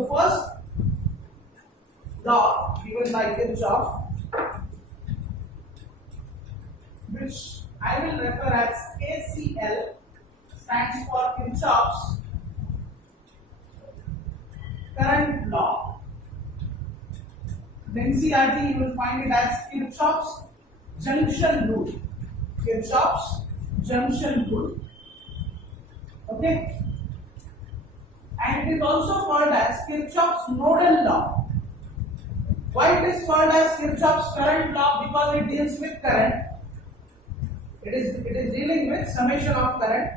the first law given by Kirchhoff, which I will refer as KCL, stands for Kirchhoff's current law. In NCERT you will find it as Kirchhoff's junction rule. Kirchhoff's junction rule. Okay? And it is also called as Kirchhoff's nodal law. Why it is called as Kirchhoff's current law? Because it deals with current. It is dealing with summation of current.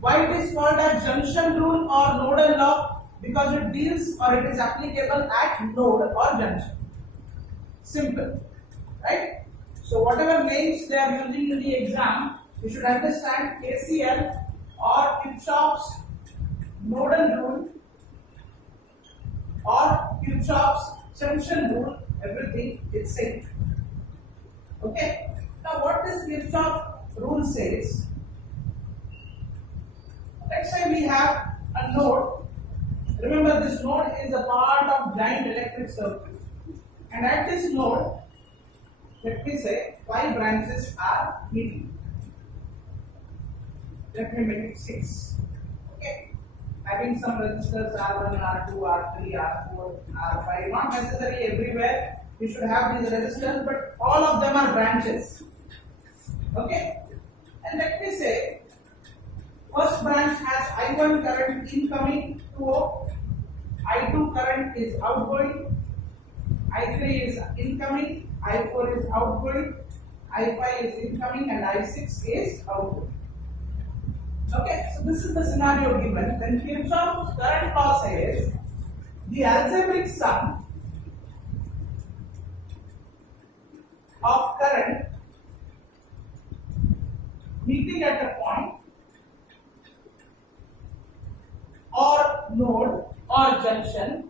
Why it is called as junction rule or nodal law? Because it deals or it is applicable at node or junction. Simple, right? So whatever names they are using in the exam, you should understand KCL or Kirchhoff's nodal rule or Kirchhoff's junction rule. Everything is same. Okay. Now what this Kirchhoff rule says? Let's say we have a node. Remember, this node is a part of giant electric circuit, and at this node, let me say 5 branches are meeting. Let me make it 6. Okay, having some resistors R1, R2, R3, R4, R5. Not necessarily everywhere you should have these resistors, but all of them are branches. Okay, and let me say first branch has I1 current incoming to O, I2 current is outgoing, I3 is incoming, I4 is outgoing, I5 is incoming, and I6 is outgoing. Okay, so this is the scenario given. Then Kirchhoff's current law says the algebraic sum of current meeting at a point or node or junction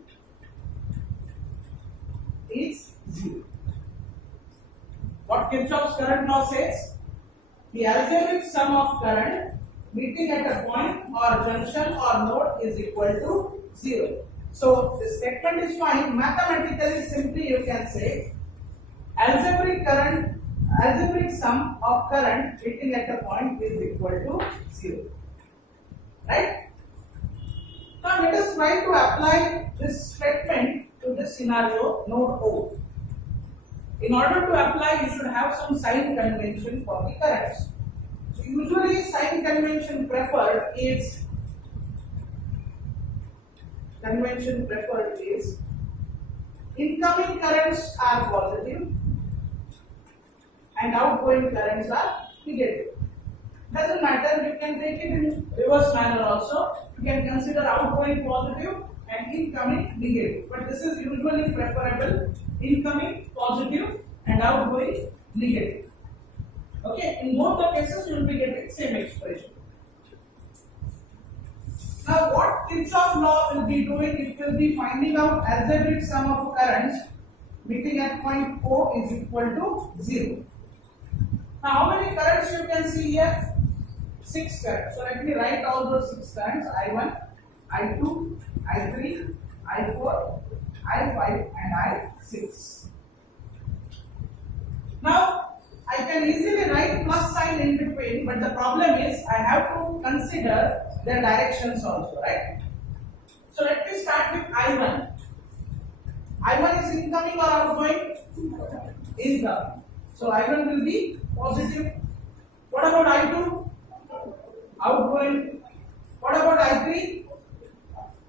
is 0. What Kirchhoff's current law says? The algebraic sum of current meeting at a point or junction or node is equal to 0. So the statement is fine. Mathematically, simply you can say algebraic sum of current meeting at a point is equal to 0. Right? Now let us try to apply this statement to this scenario, node O. In order to apply, you should have some sign convention for the currents. So usually sign convention preferred is incoming currents are positive and outgoing currents are negative. Doesn't matter, you can take it in reverse manner also. You can consider outgoing positive and incoming negative. But this is usually preferable, incoming positive and outgoing negative. Okay, in both the cases you will be getting same expression. Now what Kirchhoff law will be doing, it will be finding out algebraic sum of currents meeting at point O is equal to 0. Now how many currents you can see here? 6 currents. So let me write all those 6 currents: I1, I2, I3, I4, I5 and I6. Now I can easily write plus sign in between, but the problem is I have to consider the directions also, right? So let me start with I1. I1 is incoming or outgoing? Incoming. So I1 will be positive. What about I2? Outgoing. What about I3?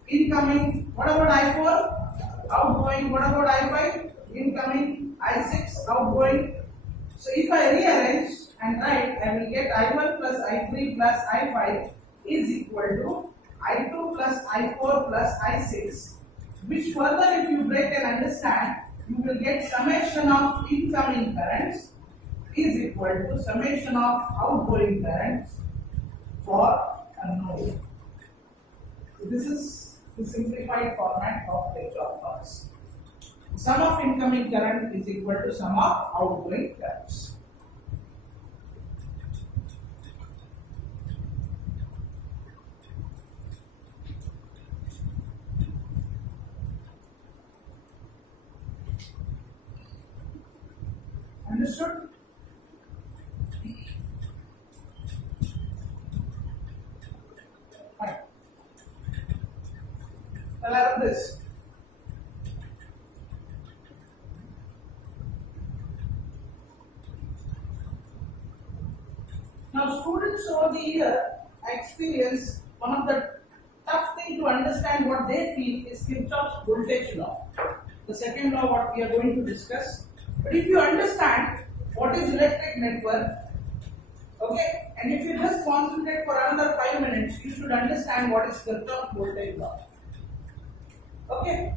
Incoming. What about I4? Outgoing. What about I5? Incoming. I6 outgoing. So if I rearrange and write, I will get I1 plus I3 plus I5 is equal to I2 plus I4 plus I6, which further if you break and understand, you will get summation of incoming currents is equal to summation of outgoing currents for a node. So this is the simplified format of Kirchhoff laws. Sum of incoming current is equal to sum of outgoing currents. Understood? Fine. Now I have this. Now students over the year experience one of the tough thing to understand what they feel is Kirchhoff's voltage law. The second law what we are going to discuss. But if you understand what is electric network, okay, and if you just concentrate for another 5 minutes, you should understand what is Kirchhoff's voltage law. Okay.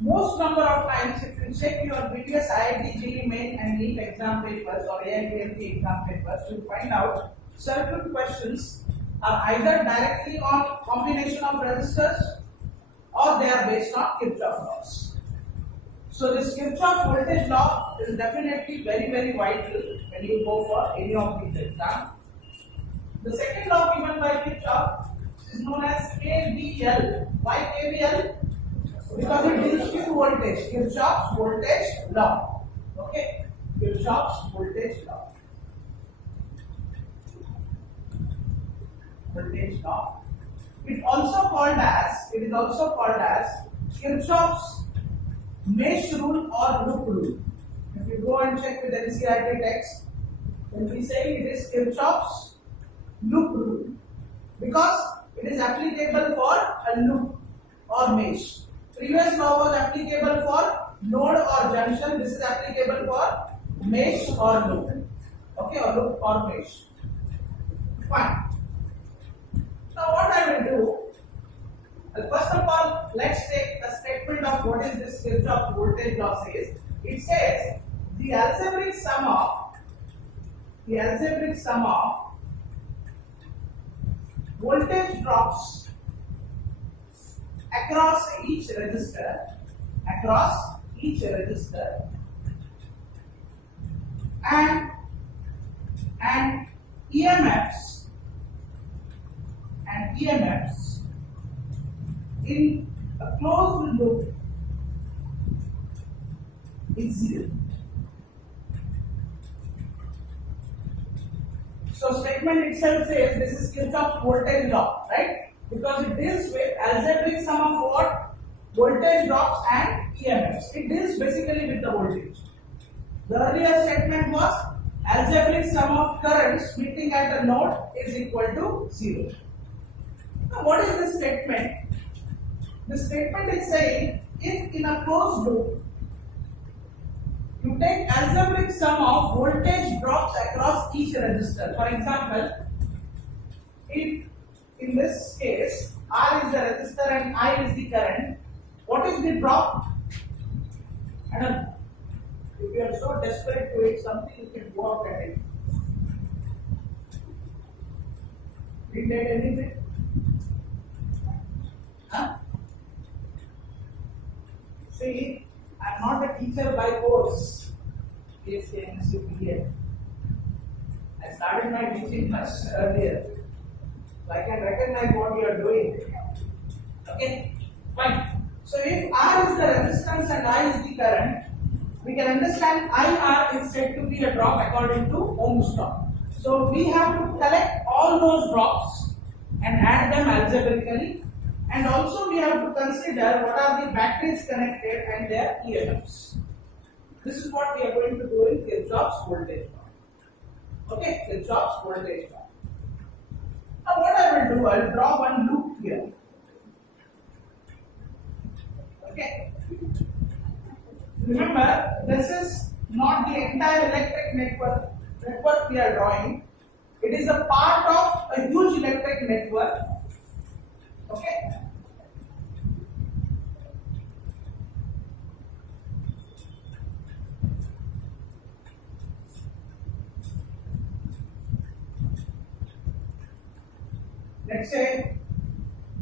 Most number of times, if you check your previous IIT JEE Main and NEET exam papers or AITMT exam papers, you will find out circuit questions are either directly on combination of resistors or they are based on Kirchhoff laws. So this Kirchhoff voltage law is definitely very vital when you go for any of these exams. The second law given by Kirchhoff is known as KVL. Why KVL? Because it deals with voltage. Kirchhoff's voltage law. Okay? Kirchhoff's voltage law. Voltage law. It is also called as Kirchhoff's mesh rule or loop rule. If you go and check with NCERT text, when we say it is Kirchhoff's loop rule, because it is applicable for a loop or mesh. Previous law was applicable for node or junction. This is applicable for mesh or loop. Okay, or loop or mesh. Fine. Now what I will do, first of all, let's take a statement of what is this Kirchhoff voltage law says. It says the algebraic sum of voltage drops across each resistor and EMFs in a closed loop is zero. So statement itself says this is Kirchhoff's voltage law, right? Because it deals with algebraic sum of what? Voltage drops and EMFs. It deals basically with the voltage. The earlier statement was algebraic sum of currents meeting at a node is equal to 0. Now what is this statement? The statement is saying if in a closed loop you take algebraic sum of voltage drops across each resistor. For example, if in this case R is the resistor and I is the current, what is the drop? And if you are so desperate to eat something, you can go out and eat. Did you get anything? Huh? See, I am not a teacher by course. I started my teaching much earlier. So I can recognize what you are doing. Okay? Fine. So if R is the resistance and I is the current, we can understand IR is said to be a drop according to Ohm's law. So we have to collect all those drops and add them algebraically. And also we have to consider what are the batteries connected and their EMFs. This is what we are going to do in Kirchhoff's voltage law. Okay, Kirchhoff's voltage law. Now what I will do, I will draw one loop here. Okay. Remember, this is not the entire electric network we are drawing. It is a part of a huge electric network. Okay. Let's say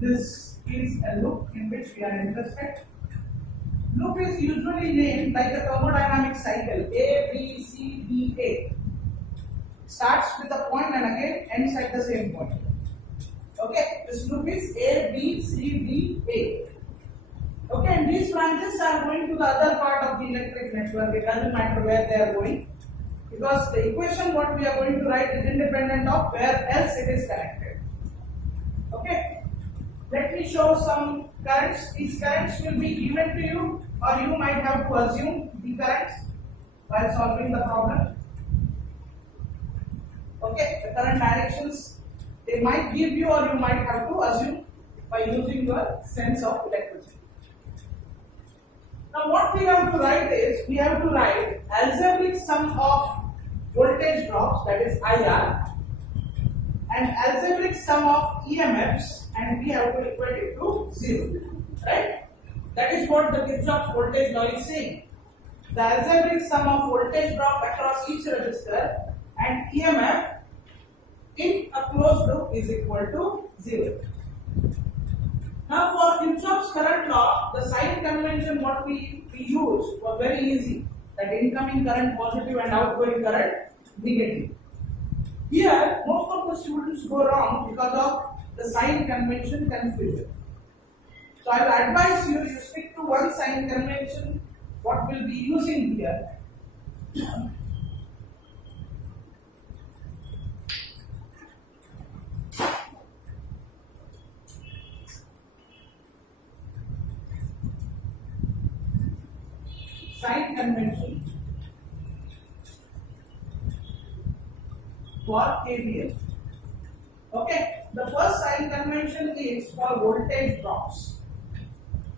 this is a loop in which we are interested. Loop is usually named like a thermodynamic cycle A, B, C, D, A. Starts with a point and again ends at the same point. Okay, this loop is A, B, C, D, A. Okay, and these branches are going to the other part of the electric network. It doesn't matter where they are going. because the equation what we are going to write is independent of where else it is connected. Okay, let me show some currents. These currents will be given to you, or you might have to assume the currents while solving the problem. Okay, the current directions they might give you, or you might have to assume by using your sense of electricity. Now what we have to write is, we have to write algebraic sum of voltage drops, that is IR, and algebraic sum of EMFs, and we have to equate it to 0, right? That is what the Kirchhoff's voltage law is saying. The algebraic sum of voltage drop across each resistor and EMF in a closed loop is equal to 0. Now for Kirchhoff's current law, the sign convention what we used was very easy. That incoming current positive and outgoing current negative. Here most of the students go wrong because of the sign convention confusion. So I will advise you, you stick to one sign convention what we'll be using here. Sign convention for KVL. Okay, the first sign convention is for voltage drops.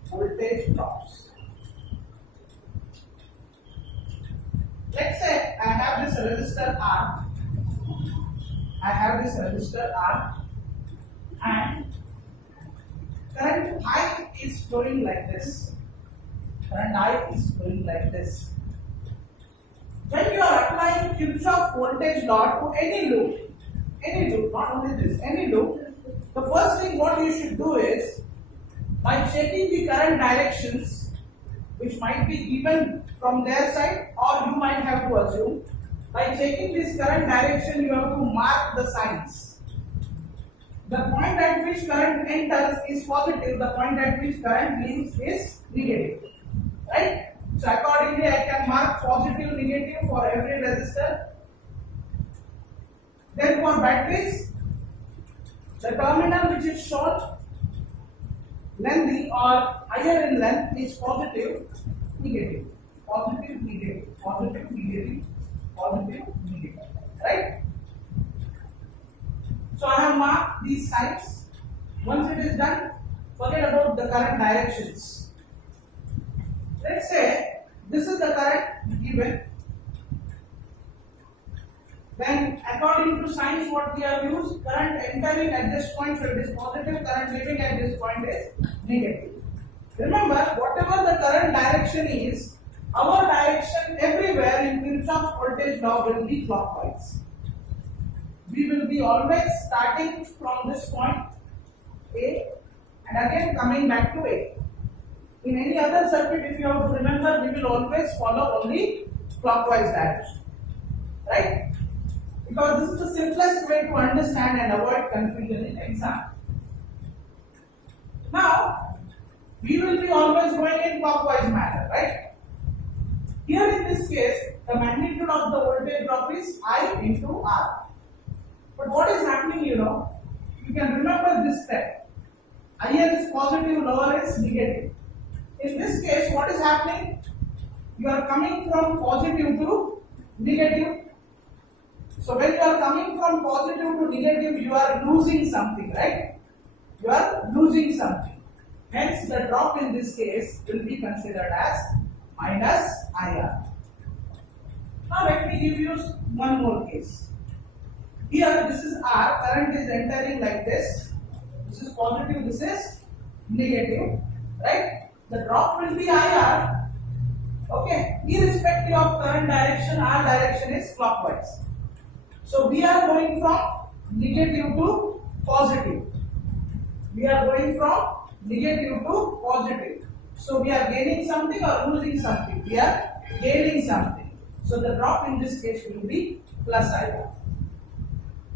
Voltage drops. Let's say I have this resistor R. And current I is flowing like this. Current I is flowing like this. When you are applying Kirchhoff voltage law to any loop, not only this, any loop, the first thing what you should do is, by checking the current directions, which might be given from their side, or you might have to assume, by checking this current direction, you have to mark the signs. The point at which current enters is positive, the point at which current leaves is negative. Right? So accordingly, I can mark positive, negative for every resistor. Then for batteries, the terminal which is short, lengthy or higher in length is positive, negative, positive, negative, positive, negative, positive, negative. Right? So I have marked these signs. Once it is done, forget about the current directions. Let's say this is the current given. Then according to signs what we have used, current entering at this point, so it is positive, current leaving at this point is negative. Remember, whatever the current direction is, our direction everywhere in Kirchhoff's voltage law will be clockwise. We will be always starting from this point A and again coming back to A. In any other circuit, if you have to remember, we will always follow only clockwise direction. Right? Because this is the simplest way to understand and avoid confusion in exam. Now, we will be always going in clockwise manner, right? Here in this case, the magnitude of the voltage drop is I into R. But what is happening, you can remember this step. Higher is positive, lower is negative. In this case, what is happening? You are coming from positive to negative. So when you are coming from positive to negative, you are losing something, right? You are losing something. Hence, the drop in this case will be considered as minus IR. Now let me give you one more case. Here, this is R, current is entering like this. This is positive, this is negative, right? The drop will be IR. Okay, irrespective of current direction, our direction is clockwise. So we are going from negative to positive. So we are gaining something or losing something? We are gaining something. So the drop in this case will be plus IR.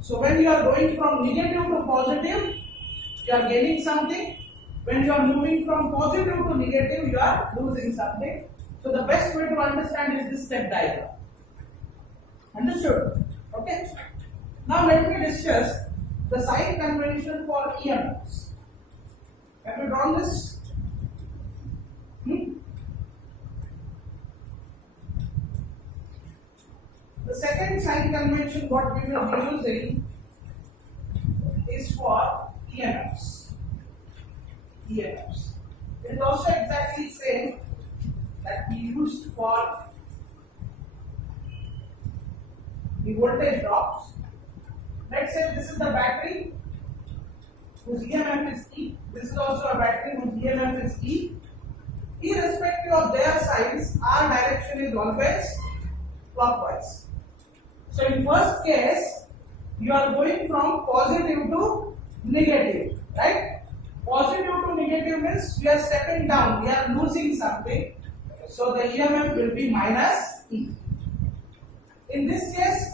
So when you are going from negative to positive, you are gaining something. When you are moving from positive to negative, you are losing something. So the best way to understand is this step diagram. Understood? Okay. Now let me discuss the sign convention for EMFs. Have you drawn this? The second sign convention what we will be using is for EMFs. EMFs. It is also exactly same that we used for the voltage drops. Let's say this is the battery whose EMF is E. This is also a battery whose EMF is E. Irrespective of their signs, our direction is always clockwise. So in first case, you are going from positive to negative, right? Positive to negative means we are stepping down, we are losing something. So the EMF will be minus E. In this case,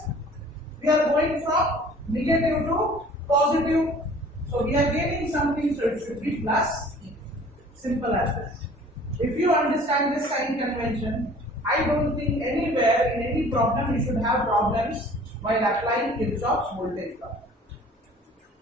we are going from negative to positive. So we are gaining something, so it should be plus E. Simple as this. If you understand this sign convention, I don't think anywhere in any problem you should have problems while applying Kirchhoff's voltage law.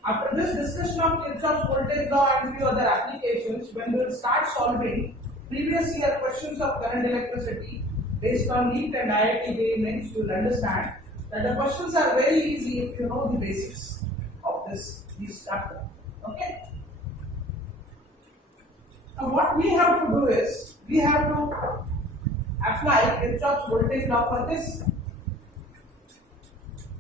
After this discussion of Kirchhoff's voltage law and few other applications, when we will start solving previous year questions of current electricity based on NEET and IIT JEE Mains, you will understand that the questions are very easy if you know the basics of these chapter. Okay? Now what we have to do is, we have to apply Kirchhoff's voltage law for this.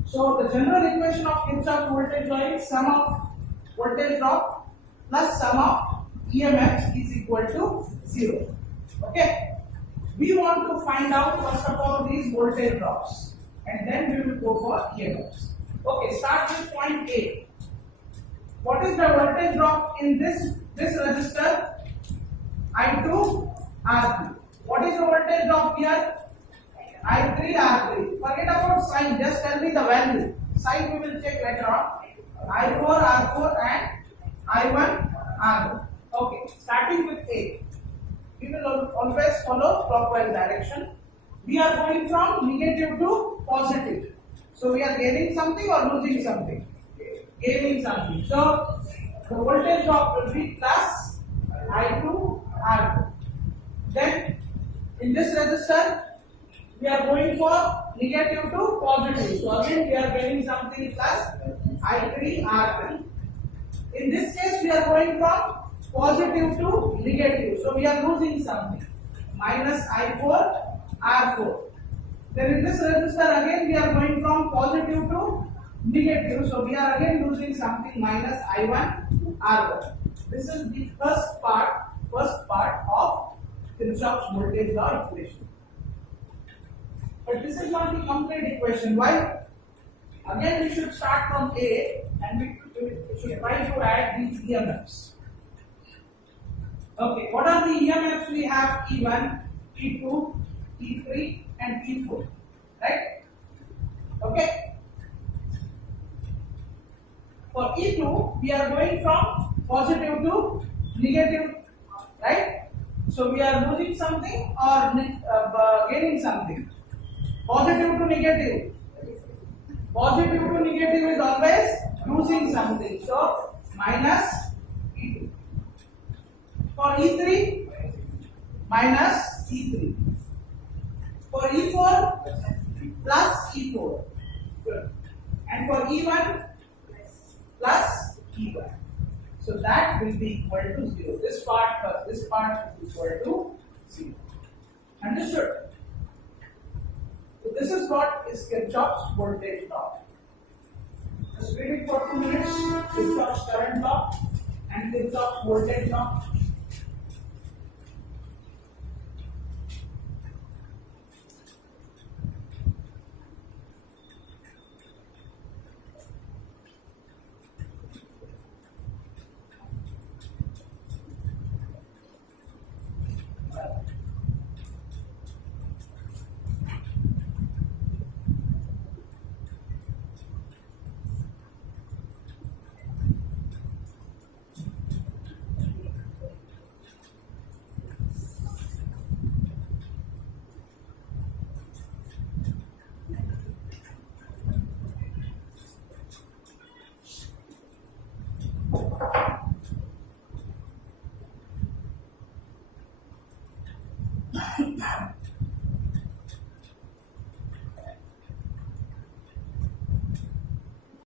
So the general equation of Kirchhoff's voltage law is sum of voltage drop plus sum of EMF is equal to 0. Okay. We want to find out first of all these voltage drops and then we will go for EMFs. Okay, start with point A. What is the voltage drop in this resistor? I2 R3. What is the voltage drop here? I3 R3. Forget about sign, just tell me the value. Sign we will check later on. I4 R4 and I1 R1. Okay, starting with A. We will always follow clockwise direction. We are going from negative to positive. So we are gaining something or losing something? Gaining something. So the voltage drop will be plus I2 R2. Then in this resistor, we are going for negative to positive. So again we are getting something plus I3 R3. In this case we are going from positive to negative. So we are losing something. Minus I4 R4. Then in this resistor again we are going from positive to negative. So we are again losing something minus I1 R1. This is the first part of Kirchhoff's voltage law equation. But this is not the complete equation. Why? Again we should start from A and we should try to add these EMFs. Okay, what are the EMFs we have? E1, E2, E3 and E4. Right? Okay. For E2 we are going from positive to negative. Right? So we are losing something or gaining something. Positive to negative. Positive to negative is always losing something. So minus E2. For E3, minus E3. For E4, plus E4. Good. And for E1, plus E1. So that will be equal to 0. This part plus this part is equal to 0. Understood? So this is what is Kirchhoff's voltage law. Just read it for 2 minutes. Kirchhoff's current law and Kirchhoff's voltage law.